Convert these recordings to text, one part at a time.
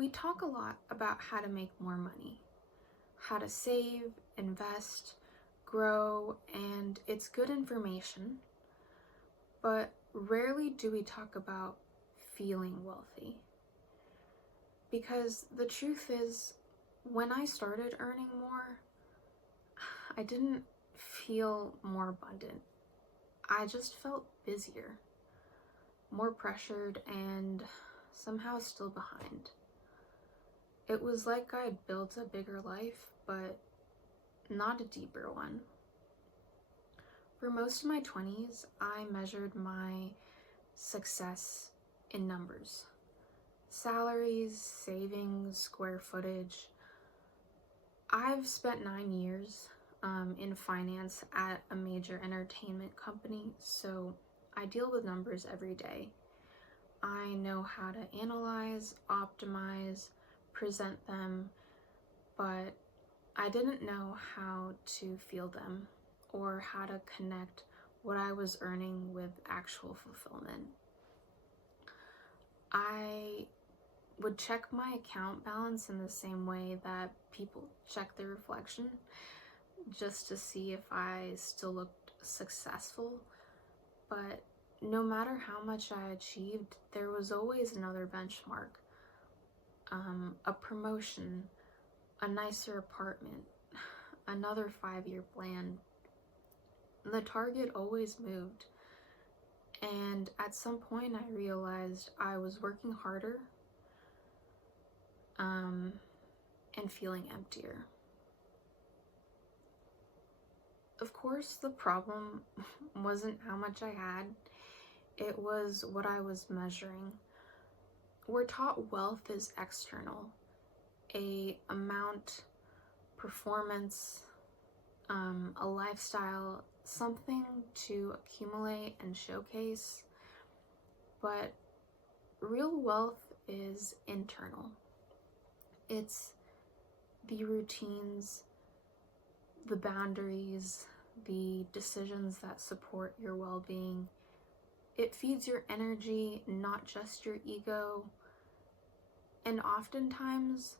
We talk a lot about how to make more money, how to save, invest, grow, and it's good information, but rarely do we talk about feeling wealthy. Because the truth is, when I started earning more, I didn't feel more abundant. I just felt busier, more pressured, and somehow still behind. It was like I'd built a bigger life, but not a deeper one. For most of my 20s, I measured my success in numbers. Salaries, savings, square footage. I've spent 9 years in finance at a major entertainment company, so I deal with numbers every day. I know how to analyze, optimize, present them, but I didn't know how to feel them or how to connect what I was earning with actual fulfillment. I would check my account balance in the same way that people check their reflection, just to see if I still looked successful. But no matter how much I achieved, there was always another benchmark. A promotion, a nicer apartment, another 5-year plan. The target always moved. And at some point I realized I was working harder and feeling emptier. Of course, the problem wasn't how much I had, it was what I was measuring. We're taught wealth is external, a amount, performance, a lifestyle, something to accumulate and showcase, but real wealth is internal. It's the routines, the boundaries, the decisions that support your well-being. It feeds your energy, not just your ego. And oftentimes,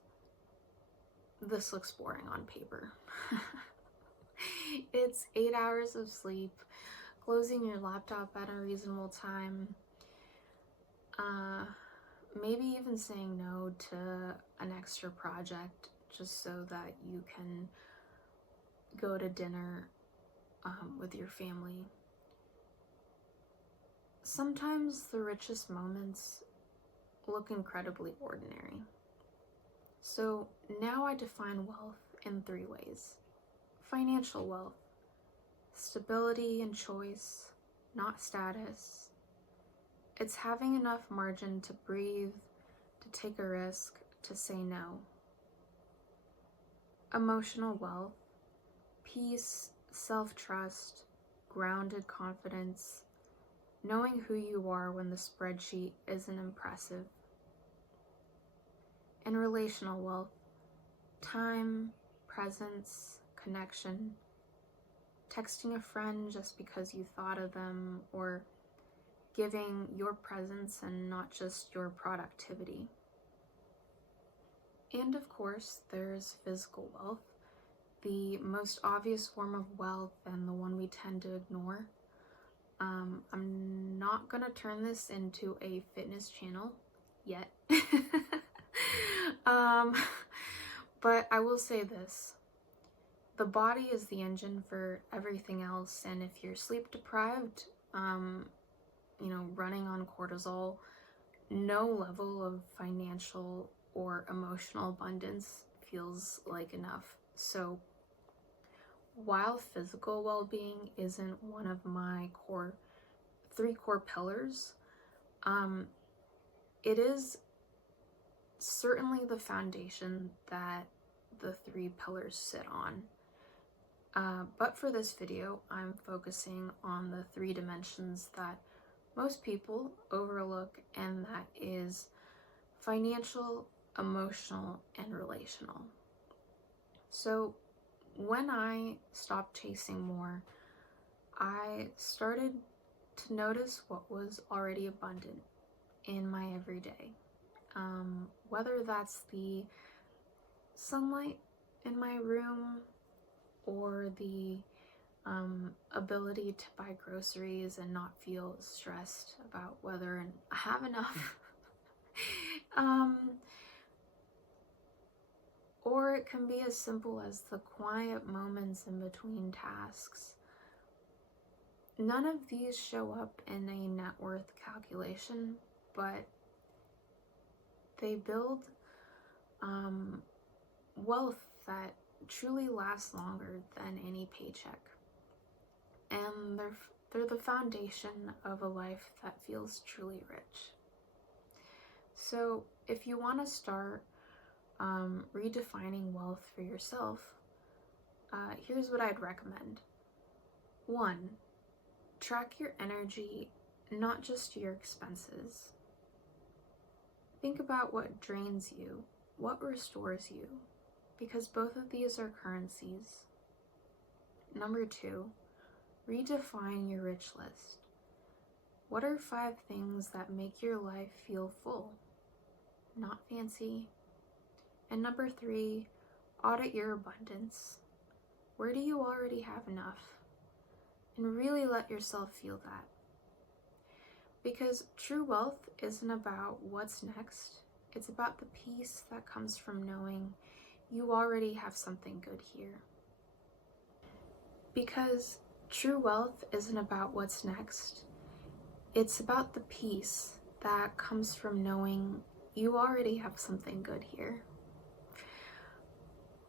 this looks boring on paper. It's 8 hours of sleep, closing your laptop at a reasonable time, maybe even saying no to an extra project just so that you can go to dinner with your family. Sometimes the richest moments look incredibly ordinary. So now I define wealth in 3 ways. Financial wealth, stability and choice, not status. It's having enough margin to breathe, to take a risk, to say no. Emotional wealth, peace, self-trust, grounded confidence, knowing who you are when the spreadsheet isn't impressive. And relational wealth, time, presence, connection, texting a friend just because you thought of them, or giving your presence and not just your productivity. And of course, there's physical wealth, the most obvious form of wealth and the one we tend to ignore. I'm not gonna turn this into a fitness channel yet. But I will say this. The body is the engine for everything else, and if you're sleep deprived, running on cortisol, no level of financial or emotional abundance feels like enough. So while physical well-being isn't one of my 3 core pillars, it is certainly the foundation that the 3 pillars sit on. But for this video, I'm focusing on the 3 dimensions that most people overlook, and that is financial, emotional, and relational. So when I stopped chasing more, I started to notice what was already abundant in my everyday. whether that's the sunlight in my room or the ability to buy groceries and not feel stressed about whether I have enough. Or it can be as simple as the quiet moments in between tasks. None of these show up in a net worth calculation, but they build wealth that truly lasts longer than any paycheck. And they're the foundation of a life that feels truly rich. So if you want to start redefining wealth for yourself, here's what I'd recommend. 1, track your energy, not just your expenses. Think about what drains you, what restores you, because both of these are currencies. 2, redefine your rich list. What are 5 things that make your life feel full, not fancy? And 3, audit your abundance. Where do you already have enough? And really let yourself feel that. Because true wealth isn't about what's next. It's about the peace that comes from knowing you already have something good here. Because true wealth isn't about what's next. It's about the peace that comes from knowing you already have something good here.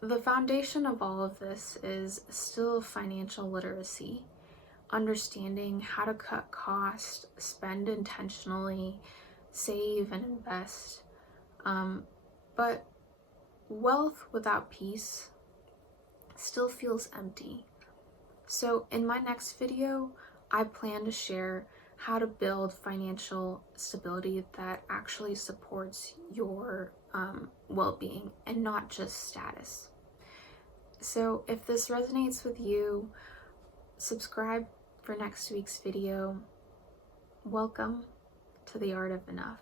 The foundation of all of this is still financial literacy, understanding how to cut costs, spend intentionally, save and invest. But wealth without peace still feels empty. So in my next video, I plan to share how to build financial stability that actually supports your well-being and not just status. So if this resonates with you, subscribe for next week's video. Welcome to the Art of Enough.